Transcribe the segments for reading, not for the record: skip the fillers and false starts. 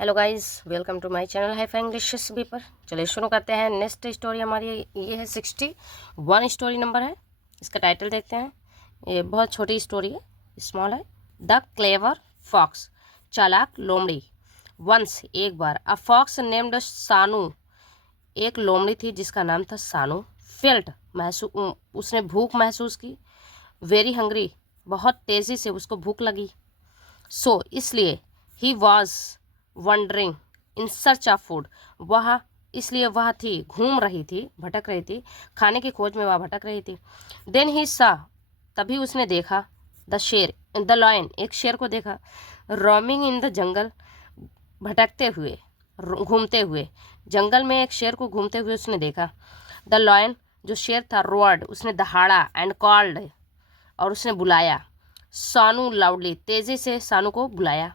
Hello guys, welcome to my channel hifi English speaker. चलिए शुरू करते हैं। नेक्स्ट स्टोरी हमारी ये है 61 स्टोरी नंबर है। इसका टाइटल देखते हैं। ये बहुत छोटी स्टोरी है, स्मॉल है। द क्लेवर फॉक्स, चालाक लोमड़ी। वंस, एक बार, अ फॉक्स नेम्ड सानू, एक लोमड़ी थी जिसका नाम था सानू। फेल्ट, उसने भूख महसूस की। वेरी हंग्री, बहुत तेज़ी से उसको भूख लगी। सो, इसलिए, he was wondering in search of food, वह थी, घूम रही थी, भटक रही थी, खाने की खोज में वह भटक रही थी। देन ही सा, तभी उसने देखा, द लॉयन, एक शेर को देखा। रोमिंग इन द जंगल, भटकते हुए, घूमते हुए, जंगल में एक शेर को घूमते हुए उसने देखा। द लॉयन, जो शेर था, रोअर्ड, उसने दहाड़ा, एंड कॉल्ड, और उसने बुलाया। सानू लाउडली, तेजी से सानू को बुलाया।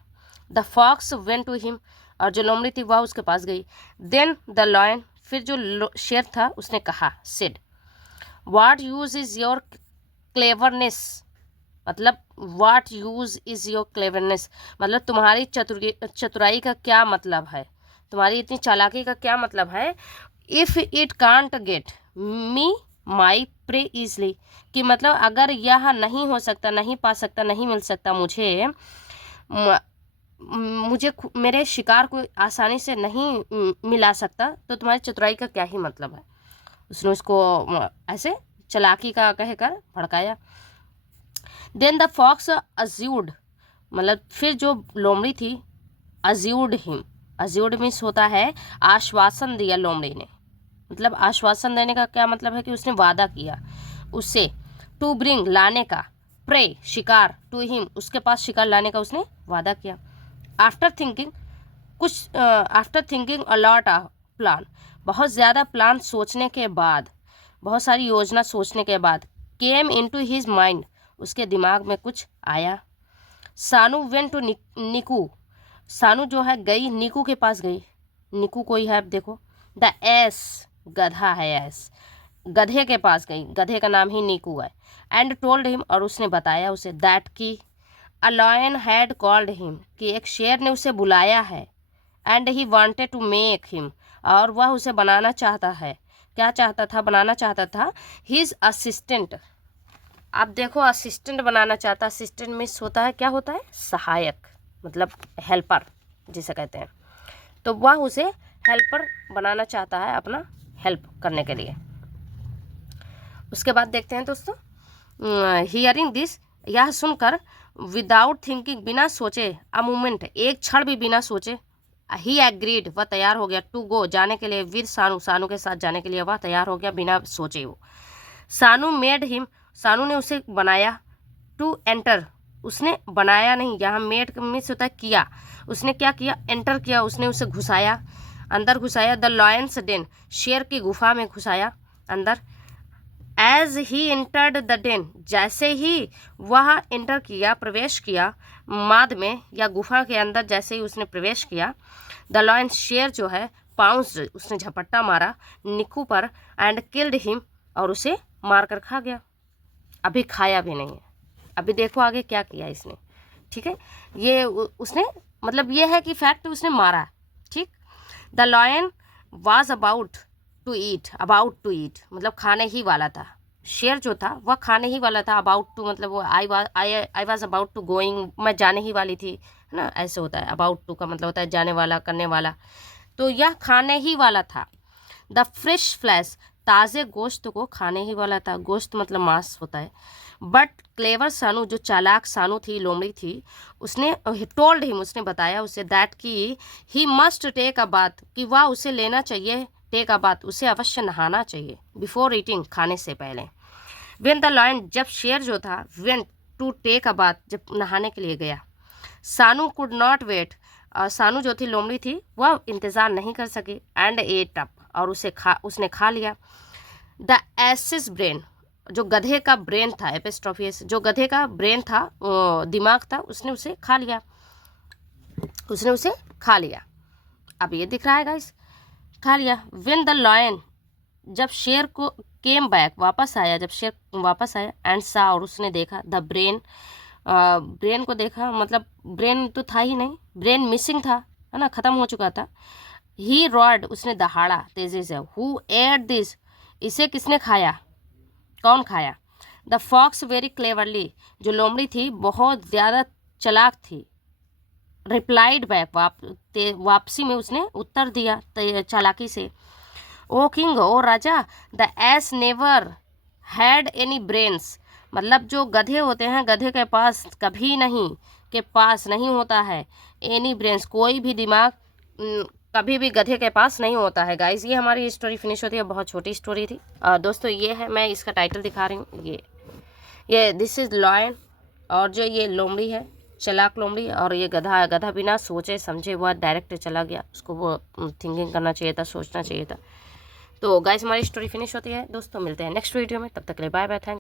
The fox went to him, और जो लोमड़ी थी वह उसके पास गई। देन द लॉयन, फिर जो शेर था उसने कहा, said, what use is your cleverness, मतलब what use is your cleverness, मतलब तुम्हारी चतुराई का क्या मतलब है, तुम्हारी इतनी चालाकी का क्या मतलब है। If it can't get me my prey easily, कि मतलब अगर यह नहीं हो सकता, नहीं पा सकता, नहीं मिल सकता मुझे, मेरे शिकार को आसानी से नहीं मिला सकता, तो तुम्हारी चतुराई का क्या ही मतलब है। उसने उसको ऐसे चालाकी का कहकर भड़काया। देन द फॉक्स अज्यूड, मतलब फिर जो लोमड़ी थी, अज्यूड हिम, अज्यूड मीन्स होता है आश्वासन दिया लोमड़ी ने, मतलब आश्वासन देने का क्या मतलब है कि उसने वादा किया उससे। टू ब्रिंग, लाने का, प्रे, शिकार, टू हिम, उसके पास शिकार लाने का उसने वादा किया। After thinking a lot of plan, बहुत ज़्यादा प्लान सोचने के बाद, बहुत सारी योजना सोचने के बाद, केम इनटू हिज माइंड, उसके दिमाग में कुछ आया। सानू वेंट टू निकू, सानू जो है गई निकू के पास गई। निकू कोई है, देखो, द एस, गधा है एस, गधे के पास गई, गधे का नाम ही निकू है। एंड टोल्ड हिम, और उसने बताया उसे, दैट की a lion had called him, कि एक शेर ने उसे बुलाया है। And he wanted to make him, और वह उसे बनाना चाहता है। क्या चाहता था, बनाना चाहता था, हिज असिस्टेंट। आप देखो, असिस्टेंट बनाना चाहता, असिस्टेंट मीन्स होता है, क्या होता है, सहायक, मतलब हेल्पर जिसे कहते हैं। तो वह उसे हेल्पर बनाना चाहता है, अपना हेल्प करने के लिए। उसके बाद देखते हैं दोस्तों, हियरिंग दिस, यह सुनकर, विदाउट थिंकिंग, बिना सोचे, अ मोमेंट, एक क्षण भी बिना सोचे, ही एग्रीड, वह तैयार हो गया, टू गो, जाने के लिए, विद सानू, सानू के साथ जाने के लिए वह तैयार हो गया बिना सोचे। वो सानू मेड हिम, सानू ने उसे बनाया। टू एंटर, उसने बनाया नहीं, यहाँ मेड मीन्स होता है किया। उसने क्या किया, एंटर किया, उसने उसे घुसाया, अंदर घुसाया। द लॉयंस डेन, शेर की गुफा में घुसाया अंदर। As he entered the den, जैसे ही वह एंटर किया, प्रवेश किया, माद में या गुफा के अंदर जैसे ही उसने प्रवेश किया, द लॉयन, शेर जो है, पाउंस्ड, उसने झपट्टा मारा निकू पर, एंड किल्ड हिम, और उसे मार कर खा गया। अभी खाया भी नहीं है, अभी देखो आगे क्या किया इसने। ठीक है, ये उसने, मतलब ये है कि फैक्ट उसने मारा। ठीक, the lion was about to eat, मतलब खाने ही वाला था। शेर जो था वह खाने ही वाला था। अबाउट टू मतलब वो I was about to going, मैं जाने ही वाली थी, है ना, ऐसे होता है। अबाउट टू का मतलब होता है जाने वाला, करने वाला, तो यह खाने ही वाला था। द फ्रेश फ्लैश, ताज़े गोश्त को खाने ही वाला था। गोश्त मतलब मांस होता है। बट क्लेवर सानू, जो चालाक सानू थी, लोमड़ी थी, उसने टोल्ड हिम, उसने बताया उसे, दैट की he must take a bath, कि वह उसे लेना चाहिए, टेक अ बाथ, उसे अवश्य नहाना चाहिए, बिफोर ईटिंग, खाने से पहले। वेन द लॉयन, जब शेर जो था, went to take a bath, जब नहाने के लिए गया, सानू कुड नॉट वेट, सानू जो थी, लोमड़ी थी, वह इंतज़ार नहीं कर सकी। एंड एट अप, और उसने खा लिया। द एसिस ब्रेन, जो गधे का ब्रेन था, एपिस्ट्रोफियस, जो गधे का ब्रेन था, दिमाग था, उसने उसे खा लिया, उसने उसे खा लिया। अब ये दिख रहा है गाइस, खा लिया। विन द लॉयन, जब शेर को केम बैक, वापस आया, जब शेर वापस आया, एंड सा, और उसने देखा, द ब्रेन, ब्रेन को देखा, मतलब ब्रेन तो था ही नहीं, ब्रेन मिसिंग था, है ना, ख़त्म हो चुका था। ही रॉड, उसने दहाड़ा तेजी से। हु एट दिस, इसे किसने खाया, कौन खाया। द फॉक्स वेरी क्लेवरली, जो लोमड़ी थी बहुत ज़्यादा चालाक थी। रिप्लाइड बैक, वापसी में उसने उत्तर दिया चालाकी से। ओ किंग, ओ राजा, the ass never had any brains, मतलब जो गधे होते हैं, गधे के पास कभी नहीं, के पास नहीं होता है एनी ब्रेन्स, कोई भी दिमाग कभी भी गधे के पास नहीं होता है। गाइस ये हमारी स्टोरी फिनिश होती है, बहुत छोटी स्टोरी थी। और दोस्तों ये है, मैं इसका टाइटल दिखा रही हूँ, ये दिस इज़ लॉयन, और जो ये लोमड़ी है, चालाक लोमड़ी, और ये गधा, गधा बिना सोचे समझे वह डायरेक्ट चला गया, उसको वो थिंकिंग करना चाहिए था, सोचना चाहिए था। तो गाइस हमारी स्टोरी फिनिश होती है दोस्तों, मिलते हैं नेक्स्ट वीडियो में, तब तक के लिए बाय बाय, थैंक।